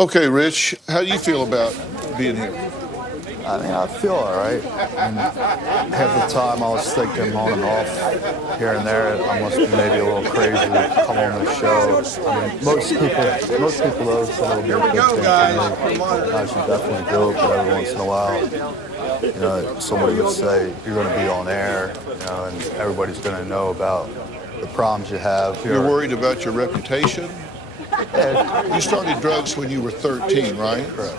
Okay, Rich, how do you feel about being here? I mean, I feel all right. And half the time I was thinking on and off here and there, I must be maybe a little crazy to come on this show. I mean, most people though, it's a little bit of a good thing for me. I should definitely do it, but every once in a while, somebody would say, you're going to be on air, and everybody's going to know about the problems you have. You're worried about your reputation? Yeah. You started drugs when you were 13, right? Correct.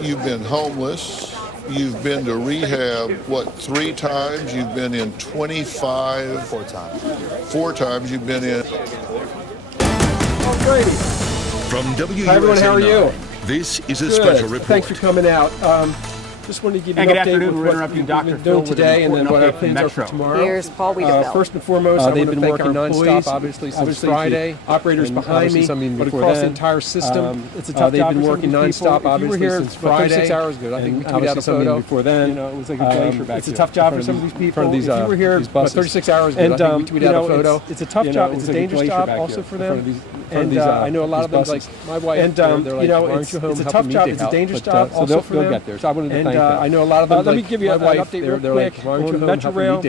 You've been homeless. You've been to rehab, 3 times? You've been in 25? 4 times. 4 times you've been in. Oh, Grady. From WUSA Hi, everyone. How are you? This is a Good. special report. Thanks for coming out. Just wanted to give you an update with what we've been doing today and then what our plans are for tomorrow. Here's Paul Wiedefeld. First and foremost, they've been working nonstop, obviously, since Friday. Operators behind me, but across the entire system. It's a tough job. They've been working nonstop, obviously, since Friday. 36 hours ago. I think we tweeted out a photo before then. It was like a glacier back here. It's a tough job for some of these people. If you were here about 36 hours ago, I think we tweeted out a photo. It's a tough job. It's a dangerous job also for them. And I know a lot of them, like my wife, and it's a tough job. It's a dangerous job also for them. They'll get there. So I wanted to thank them. I know a lot of them. Let me give you an update real quick on Metrorail.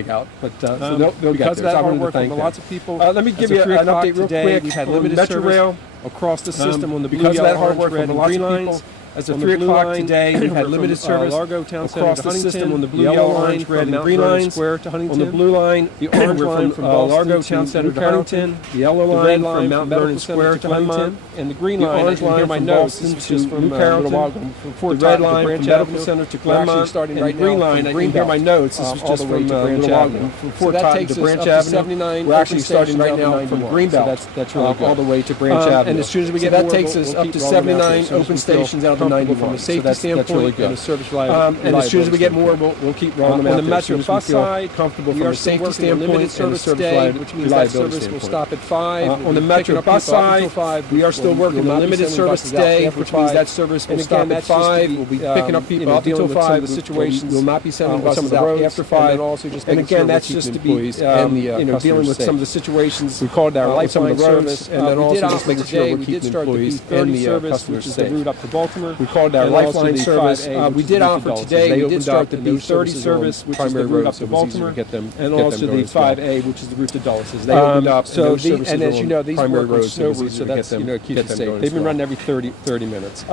Because of that hard work from lots of people. Let me give you an update real quick. We've had limited Metrorail across the system on the because of that hard work from lots of people. As of 3 o'clock today, we've had limited service across the system on the blue, yellow line, red, and green lines. Square to Huntington. On the blue line, the orange line from Largo Town Center to Huntington. The yellow line from Mount Vernon Square to Huntington. And the green line, orange line from Boston to from Carrollton. The red line from Medical Center to Claremont. Starting right now. Green line, I can hear my notes. This is just from Branch Avenue. From Fort Totten to Branch Avenue. We're actually starting right now from Greenbelt. That's really all the way to Branch Avenue. And as soon as we get that takes us up to 79 open stations out of the 91 from a safety standpoint and a service reliability. And as soon as we get more, we'll keep rolling them out. On the Metrobus side, comfortable from a safety standpoint and service today, which means that service will stop at 5. On the Metrobus side, we are still working on limited service today, which means that service will stop at 5. We'll be picking up people up until 5. The situations will not be sending buses out after 5. And again, that's just to be dealing with some of the situations. We called our lifeline service, and then also just making sure we're keeping employees and the customers safe. We called the route up to Baltimore. We called our lifeline service. We did offer today. We did start the B30 service, which is the route up to Baltimore, and also the 5A, which is the route to Dulles. They opened up. So and as you know, these work on snow routes, so that's keeps it safe. They've been running every 30 minutes.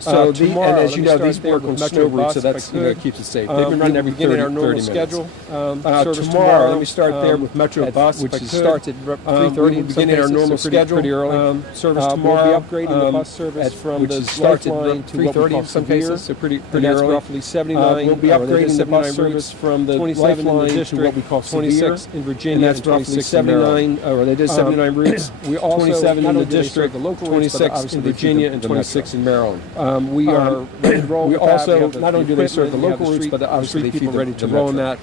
So tomorrow, and as you know, these work on snow routes, so that's keeps it safe. They've been running every 30 minutes. Schedule. Tomorrow, let me start there with Metrobus, which starts at 3:30. Beginning our normal schedule. Pretty early. Service tomorrow. We'll be upgrading the bus service from the starts at 3:30 in some cases, so pretty early. Roughly 79. We'll be upgrading the bus service from the 27 in the district, what we call 26 in Virginia, and that's roughly 79. Or they did 79 routes. We also 27 in the district, 26 in Virginia, and 26 in Maryland. We are ready to roll. We also not only do they serve the local routes, but obviously people ready to roll in that.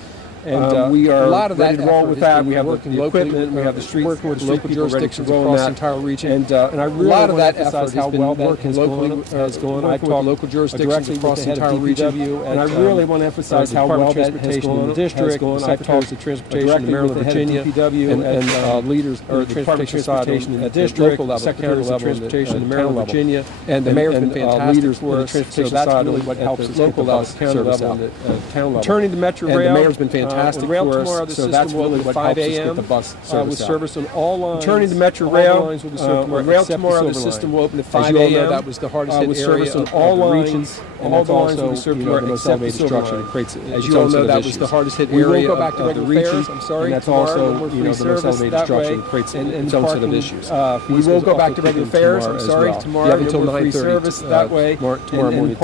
And we are ready to roll with that. We have the equipment, we have the street, working with local jurisdictions across the entire region. And I really want to emphasize how well that has gone. I've talked local jurisdictions across the entire region, and I really want to emphasize how well that has gone in the district. I've talked to transportation in Maryland, Virginia, and leaders or the transportation in the district, secretaries of transportation in Maryland, Virginia, and the mayor's been fantastic for us. So that's really what helps us local level, county level, and town level. Turning to Metrorail, the mayor's been fantastic. Rail tomorrow, so that's really what helps us get the bus service with service on all lines. Turning to Metrorail, rail tomorrow, the system will open at 5 a.m. That was the hardest hit area on all lines. All the lines will be served tomorrow except the Silver Line. As you all know, that was the hardest hit area. We will go back to regular fares. I'm sorry. And that's also the most elevated structure and creates its own set of issues. We will go back to regular fares. I'm sorry. Tomorrow, you have until 9:30 service that way. Tomorrow morning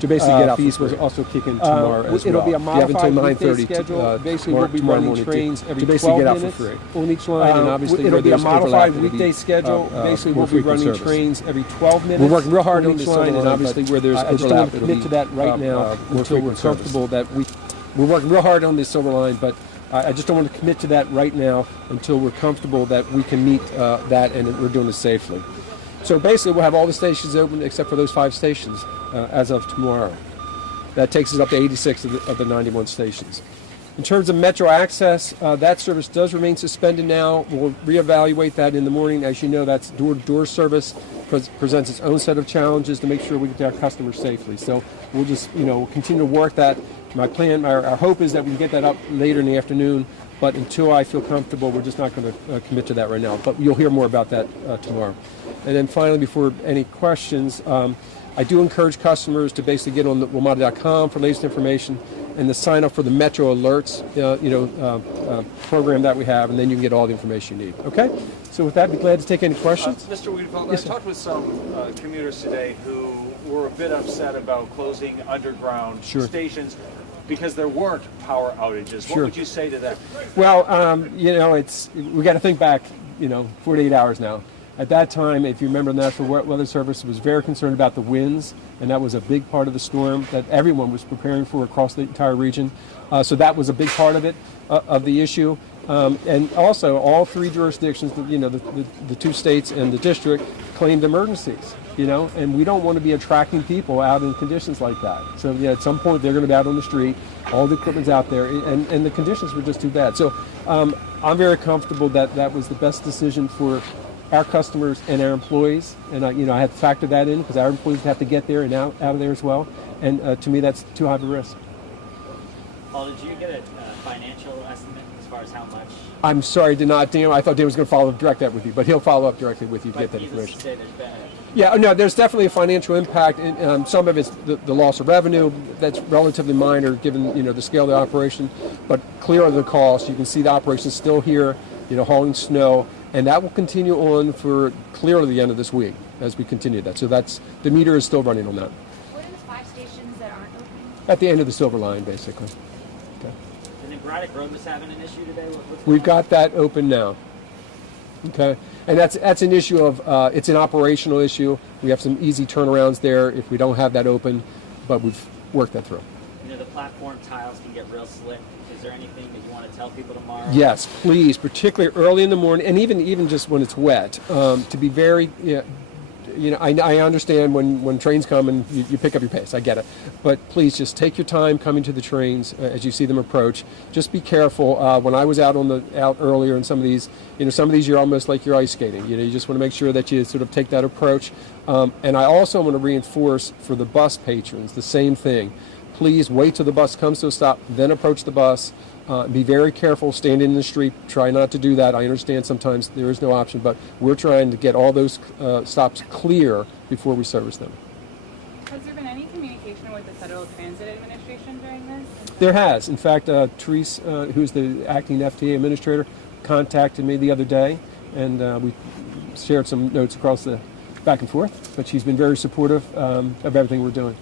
to basically get out. Fees will also kick in tomorrow as well. It'll be a modified weekday schedule. Basically, we'll be running trains every 12 minutes on each line, and obviously it'll be a modified weekday schedule. Basically, we'll be running trains every 12 minutes. We're working real hard on each line, and obviously where there's overlap, it'll commit to that right now until we're comfortable that we're working real hard on this Silver Line, but I just don't want to commit to that right now until we're comfortable that we can meet that and we're doing it safely. So basically, we'll have all the stations open except for those 5 stations as of tomorrow. That takes us up to 86 of the 91 stations. In terms of MetroAccess, that service does remain suspended now. We'll reevaluate that in the morning. As you know, that's door-to-door service, presents its own set of challenges to make sure we get to our customers safely. So we'll just, we'll continue to work that. My plan, our hope is that we can get that up later in the afternoon, but until I feel comfortable, we're just not going to commit to that right now. But you'll hear more about that tomorrow. And then finally, before any questions, I do encourage customers to basically get on the WMATA.com for latest information and to sign up for the Metro Alerts program that we have, and then you can get all the information you need. Okay? So with that, I'd be glad to take any questions. Mr. Wiedefeld, Yes, I talked with some commuters today who were a bit upset about closing underground stations because there weren't power outages. What would you say to that? Well, we got to think back, 48 hours now. At that time, if you remember, the National Weather Service was very concerned about the winds, and that was a big part of the storm that everyone was preparing for across the entire region. So that was a big part of it, of the issue. And also, all three jurisdictions, the two states and the district, claimed emergencies, and we don't want to be attracting people out in conditions like that. So at some point, they're going to be out on the street, all the equipment's out there, and the conditions were just too bad. So I'm very comfortable that that was the best decision for our customers and our employees, and I had to factor that in because our employees have to get there and out of there as well. And to me, that's too high of a risk. Paul, did you get a financial estimate as far as how much? I'm sorry, did not, Dan. I thought Dan was going to follow up direct that with you, but he'll follow up directly with you to get that information. Yeah, no, there's definitely a financial impact. Some of it's the loss of revenue. That's relatively minor given the scale of the operation, but clear the cost. You can see the operation still here, hauling snow. And that will continue on for clearly the end of this week as we continue that. So the meter is still running on that. What are the 5 stations that aren't open? At the end of the Silver Line, basically. Okay. And then Braddock Road was having an issue today? We've got that open now. Okay. And that's an issue of, it's an operational issue. We have some easy turnarounds there if we don't have that open, but we've worked that through. The platform tiles can get real slick. Is there anything that you want to tell people tomorrow? Yes, please, particularly early in the morning, and even just when it's wet, to be very, I understand when trains come and you pick up your pace. I get it, but please just take your time coming to the trains as you see them approach. Just be careful. When I was out earlier in some of these, you're almost like you're ice skating. You just want to make sure that you sort of take that approach. And I also want to reinforce for the bus patrons the same thing. Please wait till the bus comes to a stop, then approach the bus. Be very careful, stand in the street, try not to do that. I understand sometimes there is no option, but we're trying to get all those stops clear before we service them. Has there been any communication with the Federal Transit Administration during this? There has. In fact, Therese, who's the acting FTA administrator, contacted me the other day, and we shared some notes across the back and forth, but she's been very supportive of everything we're doing.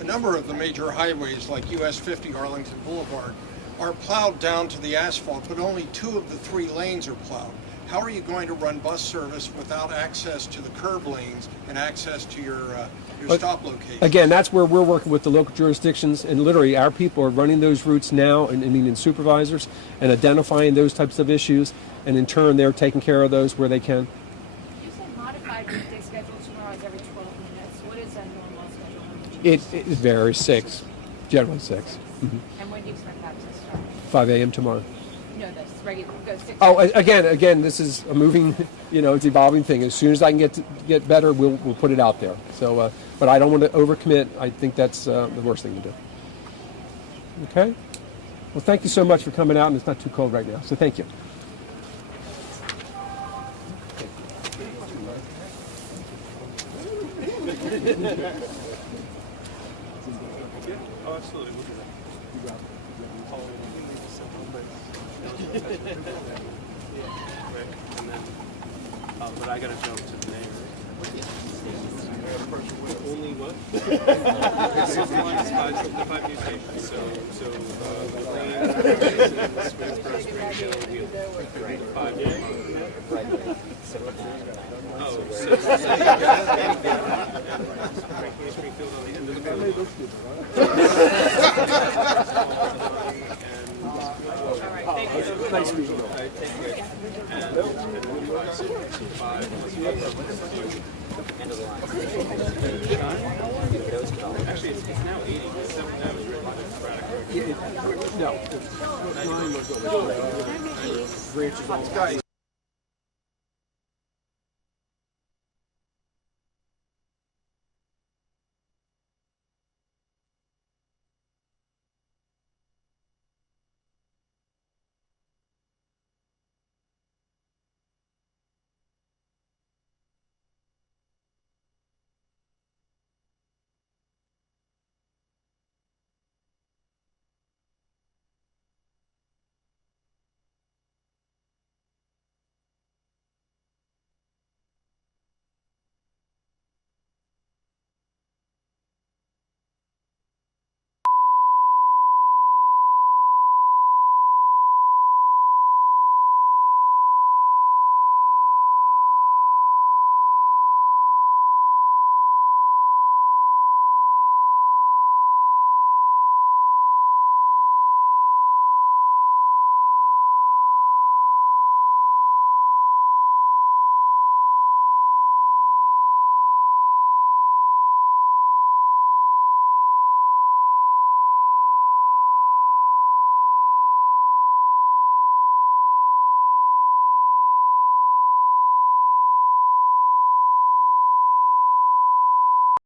A number of the major highways like US 50 Arlington Boulevard are plowed down to the asphalt, but only 2 of the 3 lanes are plowed. How are you going to run bus service without access to the curb lanes and access to your stop location? Again, that's where we're working with the local jurisdictions, and literally our people are running those routes now, and supervisors, and identifying those types of issues, and in turn they're taking care of those where they can. You said modified weekday schedule tomorrow is every 12 minutes. What is a normal schedule? It varies, 6, generally 6. Mm-hmm. And when do you expect that to start? 5 a.m. tomorrow. No, this regular goes 6. Oh, again, this is a moving, it's evolving thing. As soon as I can get better, we'll put it out there. So, but I don't want to overcommit. I think that's the worst thing to do. Okay. Well, thank you so much for coming out, and it's not too cold right now. So, thank you. Oh, absolutely. We'll do that. And then, but I gotta jump to the mayor. Only what? The 5 new stations. So Spring, Springfield, 5 new. Oh, so Springfield on the end of the road. Nice meeting you. Actually, it's now 80. That was written by Braddock Road. No. Branches all